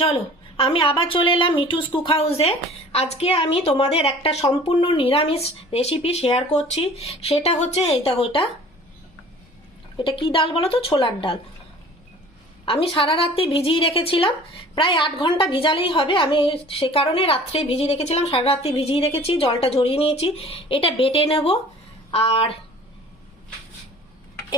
চলো আমি আবার চলে এলাম মিঠুস কুক হাউসে। আজকে আমি তোমাদের একটা সম্পূর্ণ নিরামিষ রেসিপি শেয়ার করছি। সেটা হচ্ছে এটা কি ডাল বলো তো? ছোলার ডাল। আমি সারা রাত্রি ভিজিয়ে রেখেছিলাম, প্রায় 8 ঘন্টা ভিজালেই হবে। আমি সে কারণে রাত্রে ভিজিয়ে রেখেছিলাম, সারা রাত্রি ভিজিয়ে রেখেছি, জলটা ঝরিয়ে নিয়েছি। এটা বেটে নেব। আর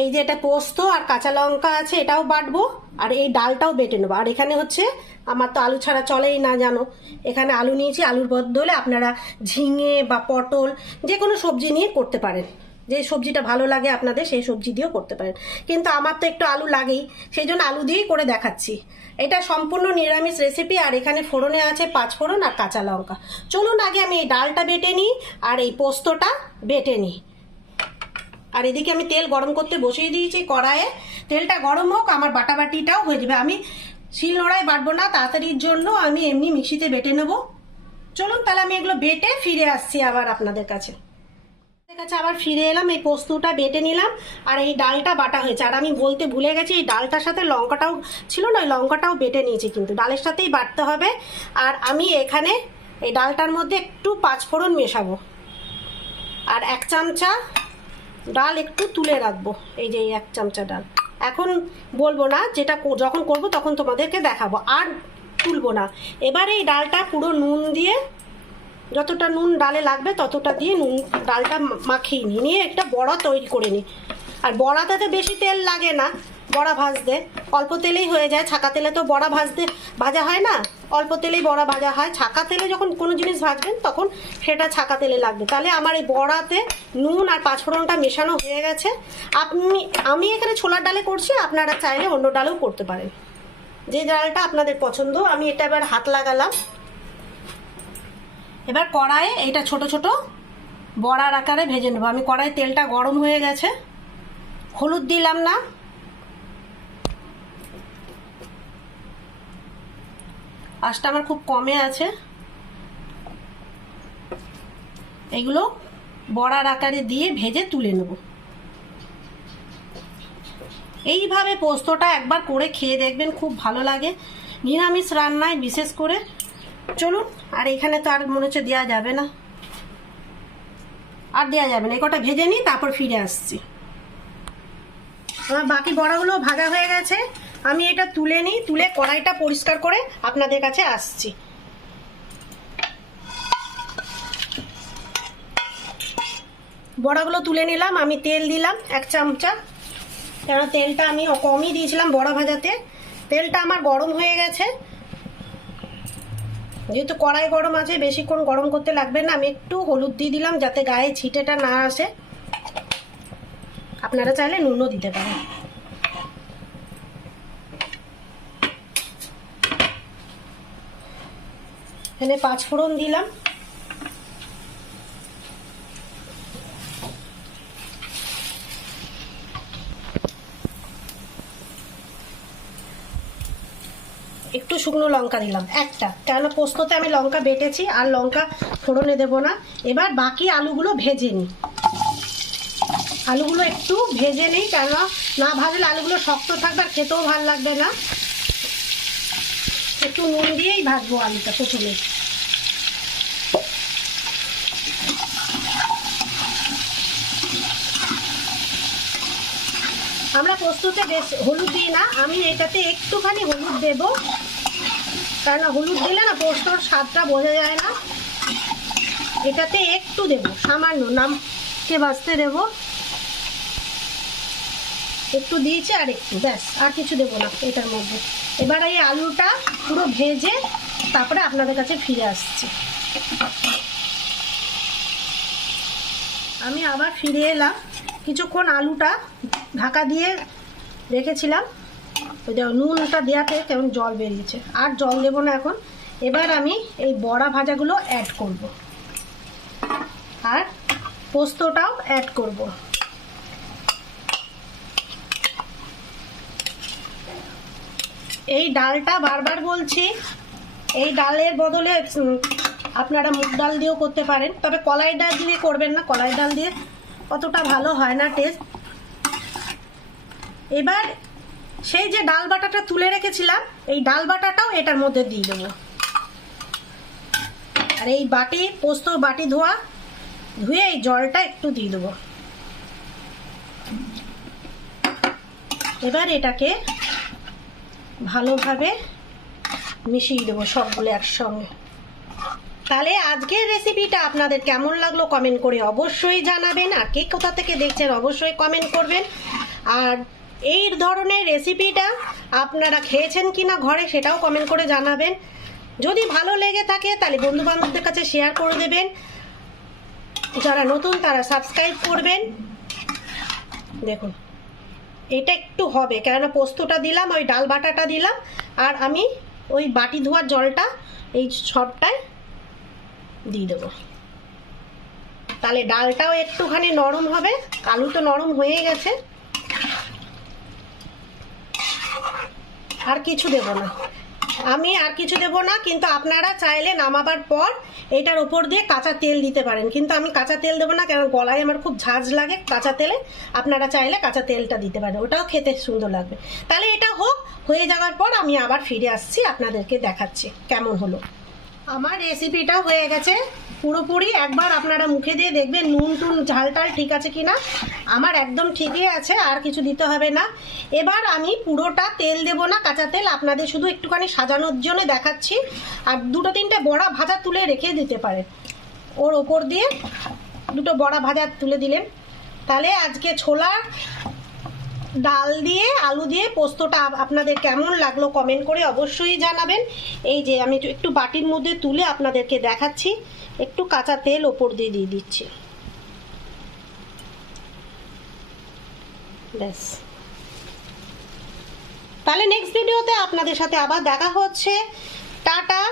এই যে এটা পোস্ত আর কাঁচা লঙ্কা আছে, এটাও বাটবো। আর এই ডালটাও বেটে নেবো। আর এখানে হচ্ছে, আমার তো আলু ছাড়া চলেই না জানো, এখানে আলু নিয়েছি। আলুর বদলে আপনারা ঝিঙে বা পটল যে কোনো সবজি নিয়ে করতে পারেন। যে সবজিটা ভালো লাগে আপনাদের সেই সবজি দিয়েও করতে পারেন, কিন্তু আমার তো একটু আলু লাগেই, সেই জন্য আলু দিয়েই করে দেখাচ্ছি। এটা সম্পূর্ণ নিরামিষ রেসিপি। আর এখানে ফোড়নে আছে 5 ফোড়ন আর কাঁচা লঙ্কা। চলুন আগে আমি এই ডালটা বেটে নিই আর এই পোস্তটা বেটে নিই। আর এদিকে আমি তেল গরম করতে বসিয়ে দিয়েছি কড়াইয়ে। তেলটা গরম হোক, আমার বাটাবাটিটাও হয়ে যাবে। আমি শিলনোড়ায় বাটবো না, তাড়াতাড়ির জন্য আমি এমনি মিক্সিতে বেটে নেব। চলুন তাহলে আমি এগুলো বেটে ফিরে আসছি আবার আপনাদের কাছে। আবার ফিরে এলাম, এই পোস্তটা বেটে নিলাম আর এই ডালটা বাটা হয়েছে। আর আমি বলতে ভুলে গেছি, এই ডালটার সাথে লঙ্কাটাও ছিল না, ওই লঙ্কাটাও বেটে নিয়েছি, কিন্তু ডালের সাথেই বাটতে হবে। আর আমি এখানে এই ডালটার মধ্যে একটু 5 ফোড়ন মেশাবো আর 1 চামচা ডাল একটু তুলে রাখবো। এই যে 1 চামচা ডাল এখন বলবো না, যেটা যখন করব তখন তোমাদেরকে দেখাবো। আর তুলবো না। এবার এই ডালটা পুরো নুন দিয়ে, যতটা নুন ডালে লাগবে ততটা দিয়ে নুন ডালটা মাখিয়ে নিয়ে একটা বড়া তৈরি করে নিই। আর বড়াটাতে বেশি তেল লাগে না, বড়া ভাজতে অল্প তেলেই হয়ে যায়। ছাকা তেলে তো বড়া ভাজা হয় না, অল্প তেলেই বড়া ভাজা হয়। ছাকা তেলে যখন কোনো জিনিস ভাজবেন তখন সেটা ছাকা তেলে লাগবে। তাহলে আমার এই বড়াতে নুন আর 5 ফোড়নটা মেশানো হয়ে গেছে। আমি এখানে ছোলার ডালে করছি, আপনারা চাইলে অন্য ডালেও করতে পারেন, যে ডালটা আপনাদের পছন্দ। আমি এটা এবার হাত লাগালাম। এবার কড়াইয়ে এইটা ছোট ছোট বড়ার আকারে ভেজে নেবো। আমি কড়াই তেলটা গরম হয়ে গেছে, হলুদ দিলাম না, আঁচটা আমার খুব কমে আছে। এগুলো বড়ার আকারে দিয়ে ভেজে তুলে নেব। এইভাবে পোস্তটা একবার করে খেয়ে দেখবেন, খুব ভালো লাগে নিরামিষ রান্নায় বিশেষ করে। চলুন, আর এখানে তো আর মনে হচ্ছে দেওয়া যাবে না, আর দেওয়া যাবে না। এই কটা ভেজে নিই, তারপর ফিরে আসছি। আমার বাকি বড়াগুলো ভাজা হয়ে গেছে, আমি এটা তুলে নিই, তুলে কড়াইটা পরিষ্কার করে আপনাদের কাছে আসছি। বড়াগুলো তুলে নিলাম। আমি তেল দিলাম 1 চামচা, কেন তেলটা আমি কমই দিয়েছিলাম বড়া ভাজাতে। তেলটা আমার গরম হয়ে গেছে, যেহেতু কড়াই গরম আছে বেশিক্ষণ গরম করতে লাগবে না। আমি একটু হলুদ দিয়ে দিলাম যাতে গায়ে ছিটেটা না আসে। আপনারা চাইলে নুনও দিতে পারেন। এখানে 5 ফোড়ন দিলাম, একটু শুকনো লঙ্কা দিলাম একটা, কেন পোস্ততে আমি লঙ্কা বেটেছি আর লঙ্কা ফোড়নে দেব না। এবার বাকি আলুগুলো ভেজে নিই। আলুগুলো একটু ভেজে নিই, কেন না ভাজলে আলুগুলো শক্ত থাকবে আর খেতেও ভালো লাগবে না। একটু নুন দিয়েই ভাজবো আলুটা প্রথমে। আমরা পোস্ততে বেশ হলুদ দিই না, আমি এটাতে একটুখানি হলুদ দেব, কারণ হলুদ দিলে না পোস্তর স্বাদটা বোঝা যায় না। এটাতে একটু দেব, সামান্য নামকে বাঁচতে দেব, একটু দিয়েছি আর একটু, ব্যাস, আর কিছু দেবো না এটার মধ্যে। এবার এই আলুটা পুরো ভেজে তারপরে আপনাদের কাছে ফিরে আসছি। আমি আবার ফিরে এলাম। কিছুক্ষণ আলুটা ঢাকা দিয়ে রেখেছিলাম, ওই যে নুনটা দেওয়াতে কেমন জল বেরিয়েছে, আর জল দেবো না এখন। এবার আমি এই বড়া ভাজাগুলো অ্যাড করব আর পোস্তটাও অ্যাড করব। এই ডালটা বারবার বলছি, এই ডালের বদলে আপনারা মুগ ডাল দিয়েও করতে পারেন, তবে কলাই ডাল দিয়ে করবেন না, কলাই ডাল দিয়ে অতটা ভালো হয় না টেস্ট। এবার সেই যে ডাল বাটাটা তুলে রেখেছিলাম এই ডাল বাটাটাও এটার মধ্যে দিয়ে দেবো। আর এই বাটি পোস্ত বাটি ধুয়ে এই জলটা একটু দিয়ে দেবো। এবার এটাকে ভালোভাবে মিশিয়ে দেবো সবগুলো একসঙ্গে। তাহলে আজকের রেসিপিটা আপনাদের কেমন লাগলো কমেন্ট করে অবশ্যই জানাবেন। আর কে কোথা থেকে দেখছেন অবশ্যই কমেন্ট করবেন। আর এই ধরনের রেসিপিটা আপনারা খেয়েছেন কিনা ঘরে সেটাও কমেন্ট করে জানাবেন। যদি ভালো লেগে থাকে তাহলে বন্ধু বান্ধবদের কাছে শেয়ার করে দেবেন। যারা নতুন তারা সাবস্ক্রাইব করবেন। দেখুন এটা একটু হবে, কেননা পোস্তটা দিলাম, ওই ডাল বাটাটা দিলাম, আর আমি ওই বাটি ধোয়ার জলটা এই সবটাই দিয়ে দেবো। তাহলে ডালটাও একটুখানি নরম হবে, আলু তো নরম হয়ে গেছে। আর কিছু দেব না, আমি আর কিছু দেব না। কিন্তু আপনারা চাইলে নামাবার পর এটার উপর দিয়ে কাঁচা তেল দিতে পারেন, কিন্তু আমি কাঁচা তেল দেবো না, কারণ গলায় আমার খুব ঝাঁঝ লাগে কাঁচা তেলে। আপনারা চাইলে কাঁচা তেলটা দিতে পারেন, ওটাও খেতে সুন্দর লাগবে। তাহলে এটা হয়ে যাওয়ার পর আমি আবার ফিরে আসছি, আপনাদেরকে দেখাচ্ছি কেমন হলো। আমার রেসিপিটা হয়ে গেছে পুরোপুরি। একবার আপনারা মুখে দিয়ে দেখবেন নুন টুন ঝাল টাল ঠিক আছে কিনা। আমার একদম ঠিকই আছে, আর কিছু দিতে হবে না। এবার আমি পুরোটা তেল দেব না, কাঁচা তেল, আপনাদের শুধু একটুখানি সাজানোর জন্য দেখাচ্ছি। আর দুটো তিনটে বড়া ভাজা তুলে রেখে দিতে পারেন, ওর ওপর দিয়ে দুটো বড়া ভাজা তুলে দিলেন। তাহলে আজকে ছোলার ডাল দিয়ে আলু দিয়ে পোস্তটা আপনাদের কেমন লাগলো কমেন্ট করে অবশ্যই জানাবেন। এই যে আমি একটু বাটির মধ্যে তুলে আপনাদেরকে দেখাচ্ছি, একটু কাঁচা তেল ওপর দিয়ে দিয়ে দিচ্ছি, ব্যাস। তাহলে নেক্সট ভিডিওতে আপনাদের সাথে আবার দেখা হচ্ছে। টাটা।